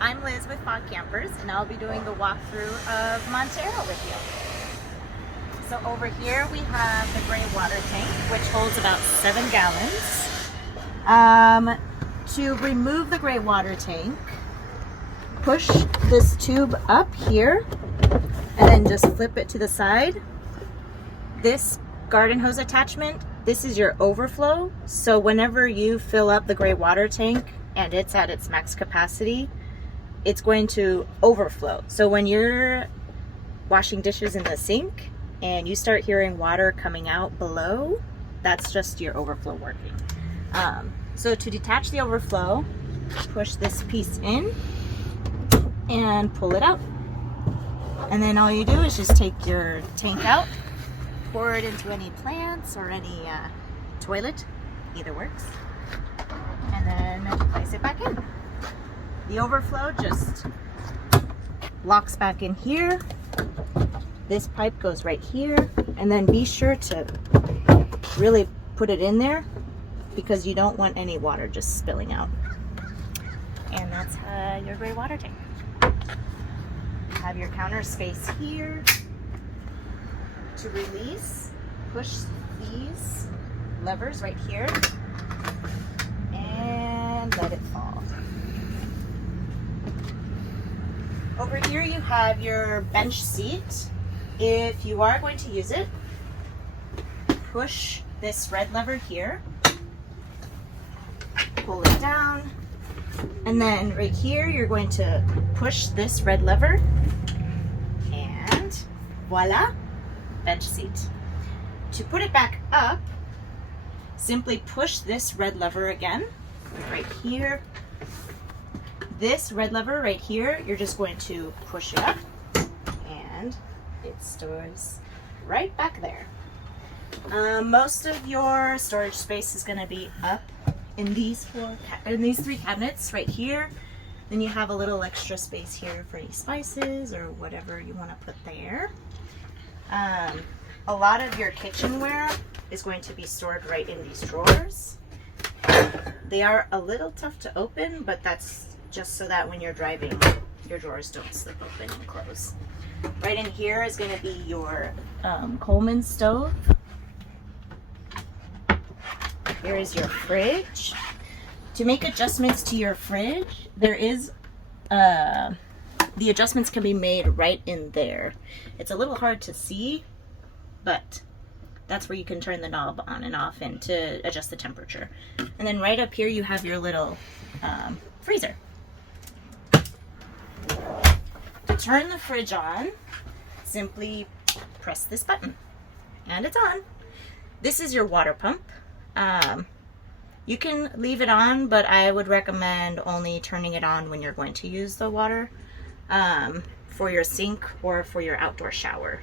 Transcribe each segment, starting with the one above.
I'm Liz with Fog Campers, and I'll be doing the walkthrough of Montara with you. So over here we have the gray water tank, which holds about 7 gallons. To remove the gray water tank, push this tube up here and then just flip it to the side. This garden hose attachment, this is your overflow. So whenever you fill up the gray water tank and it's at its max capacity, it's going to overflow. So when you're washing dishes in the sink and you start hearing water coming out below, that's just your overflow working. So to detach the overflow, push this piece in and pull it out. And then all you do is just take your tank out, pour it into any plants or any toilet, either works, and then place it back in. The overflow just locks back in here. This pipe goes right here, and then be sure to really put it in there because you don't want any water just spilling out. And that's your gray water tank. You have your counter space here. To release, push these levers right here and let it fall. Over here you have your bench seat. If you are going to use it, push this red lever here, pull it down, and then right here you're going to push this red lever and voila, bench seat. To put it back up, simply push this red lever again, right here. This red lever right here, you're just going to push it up and it stores right back there. Most of your storage space is going to be up in these 3 cabinets right here. Then you have a little extra space here for any spices or whatever you want to put there. A lot of your kitchenware is going to be stored right in these drawers. They are a little tough to open, but that's just so that when you're driving, your drawers don't slip open and close. Right in here is going to be your Coleman stove. Here is your fridge. To make adjustments to your fridge, there is the adjustments can be made right in there. It's a little hard to see, but that's where you can turn the knob on and off and to adjust the temperature. And then right up here you have your little freezer. To turn the fridge on, simply press this button and it's on. This is your water pump. You can leave it on, but I would recommend only turning it on when you're going to use the water for your sink or for your outdoor shower.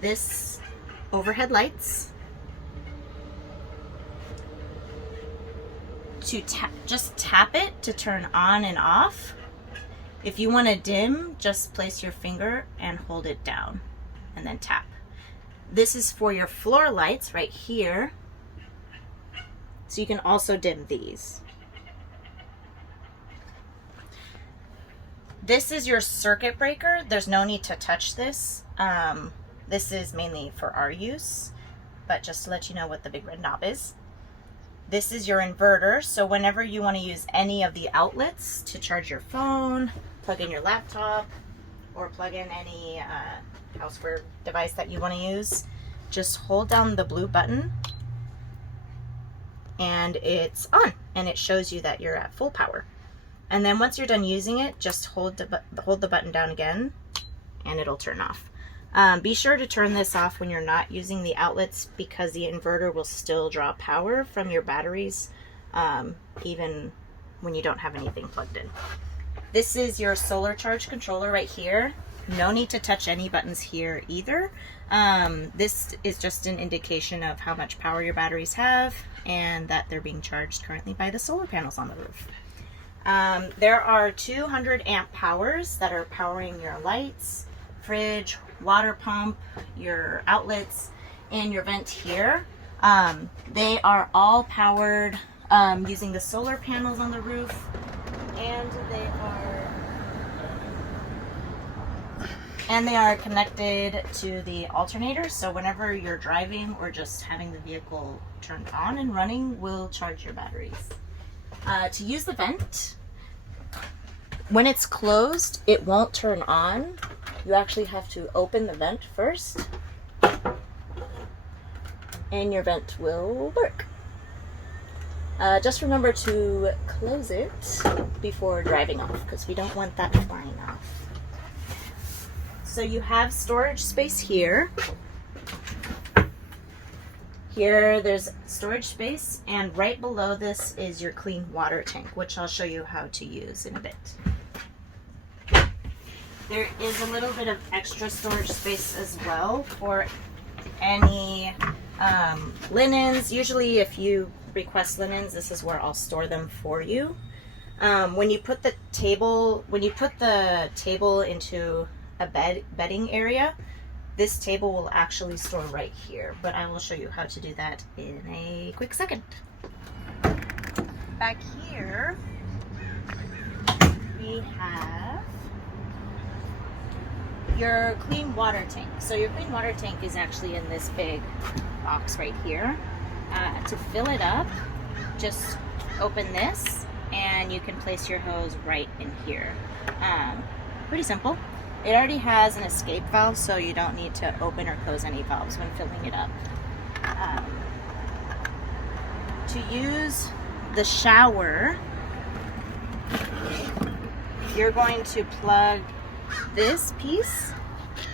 This overhead lights, to just tap it to turn on and off. If you want to dim, just place your finger and hold it down and then tap. This is for your floor lights right here, so you can also dim these. This is your circuit breaker. There's no need to touch this. This is mainly for our use, but just to let you know what the big red knob is. This is your inverter, so whenever you want to use any of the outlets to charge your phone, plug in your laptop, or plug in any houseware device that you want to use, just hold down the blue button and it's on, and it shows you that you're at full power. And then once you're done using it, just hold the button down again and it'll turn off. Be sure to turn this off when you're not using the outlets because the inverter will still draw power from your batteries even when you don't have anything plugged in. This is your solar charge controller right here. No need to touch any buttons here either. This is just an indication of how much power your batteries have and that they're being charged currently by the solar panels on the roof. There are 200 amp powers that are powering your lights, fridge, water pump, your outlets, and your vent here. They are all powered using the solar panels on the roof, and they And they are connected to the alternator, so whenever you're driving or just having the vehicle turned on and running will charge your batteries. To use the vent, when it's closed, it won't turn on. You actually have to open the vent first, and your vent will work. Just remember to close it before driving off, because we don't want that flying off. So you have storage space here. Here there's storage space, and right below this is your clean water tank, which I'll show you how to use in a bit. There is a little bit of extra storage space as well for any linens. Usually if you request linens, this is where I'll store them for you. When you put the table into a bedding area, this table will actually store right here, but I will show you how to do that in a quick second. Back here we have your clean water tank. So your clean water tank is actually in this big box right here. To fill it up, just open this and you can place your hose right in here. Pretty simple. It already has an escape valve, so you don't need to open or close any valves when filling it up. To use the shower, you're going to plug this piece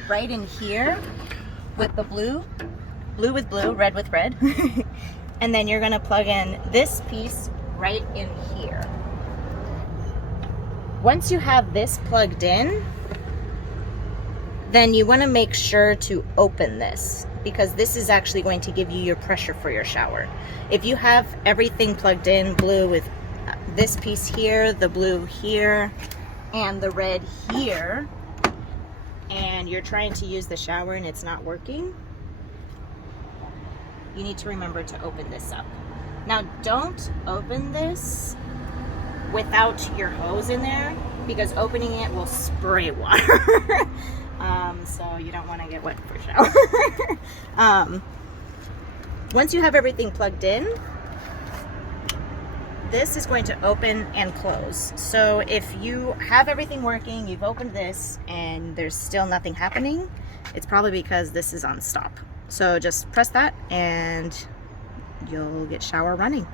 right in here with the blue with blue, red with red. And then you're going to plug in this piece right in here. Once you have this plugged in, then you want to make sure to open this, because this is actually going to give you your pressure for your shower. If you have everything plugged in, blue with this piece here, the blue here, and the red here, and you're trying to use the shower and it's not working, you need to remember to open this up. Now, don't open this without your hose in there, because opening it will spray water. So you don't want to get wet for shower. Once you have everything plugged in, this is going to open and close. So if you have everything working, you've opened this and there's still nothing happening, it's probably because this is on stop. So just press that and you'll get shower running.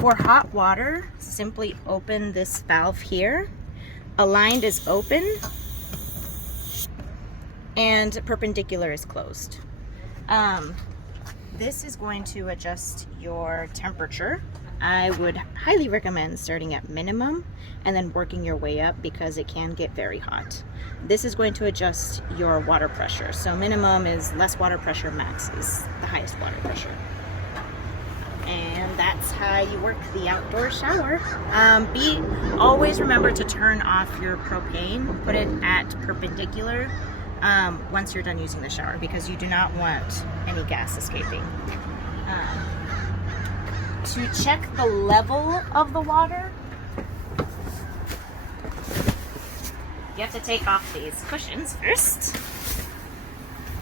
For hot water, simply open this valve here. Aligned is open and perpendicular is closed. This is going to adjust your temperature. I would highly recommend starting at minimum and then working your way up, because it can get very hot. This is going to adjust your water pressure. So minimum is less water pressure, max is the highest water pressure. And that's how you work the outdoor shower. Always remember to turn off your propane, put it at perpendicular once you're done using the shower, because you do not want any gas escaping. To check the level of the water, you have to take off these cushions first.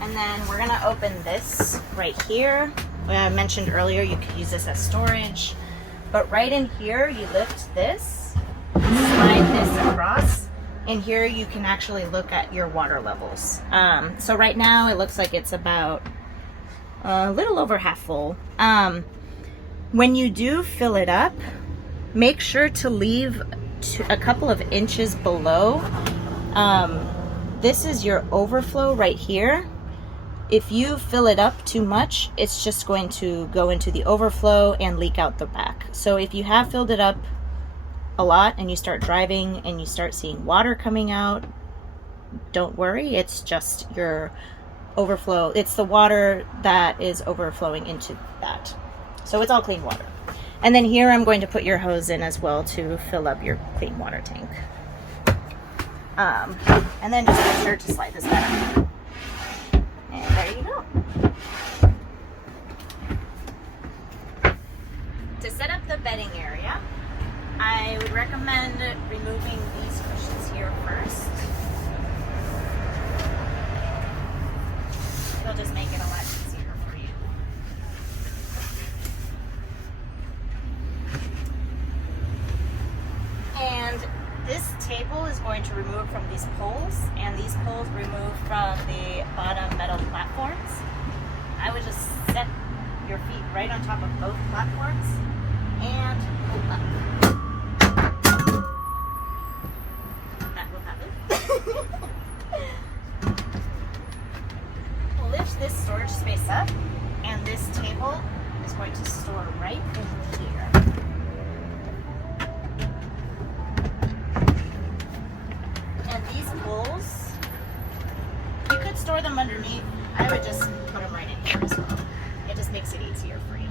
And then we're gonna open this right here. I mentioned earlier you could use this as storage, but right in here you lift this, slide this across, and here you can actually look at your water levels. So right now it looks like it's about a little over half full. When you do fill it up, make sure to leave a couple of inches below. This is your overflow right here. If you fill it up too much, it's just going to go into the overflow and leak out the back. So if you have filled it up a lot and you start driving and you start seeing water coming out, don't worry, it's just your overflow. It's the water that is overflowing into that. So it's all clean water. And then here I'm going to put your hose in as well to fill up your clean water tank. And then just make sure to slide this back. And there you go. To set up the bedding area, I would recommend removing these cushions here table is going to remove from these poles, and these poles remove from the bottom metal platforms. I would just set your feet right on top of both platforms and pull up. That will happen. Lift this storage space up, and this table is going to store right in here. And these poles, you could store them underneath. I would just put them right in here as well. It just makes it easier for you.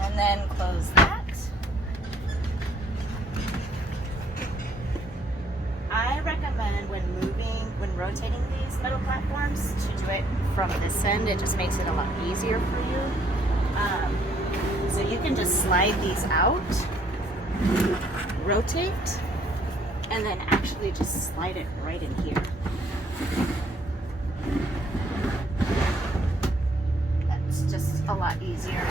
And then close that. I recommend when rotating these metal platforms to do it from this end. It just makes it a lot easier for you. So you can just slide these out, rotate, and then actually just slide it right in here. That's just a lot easier.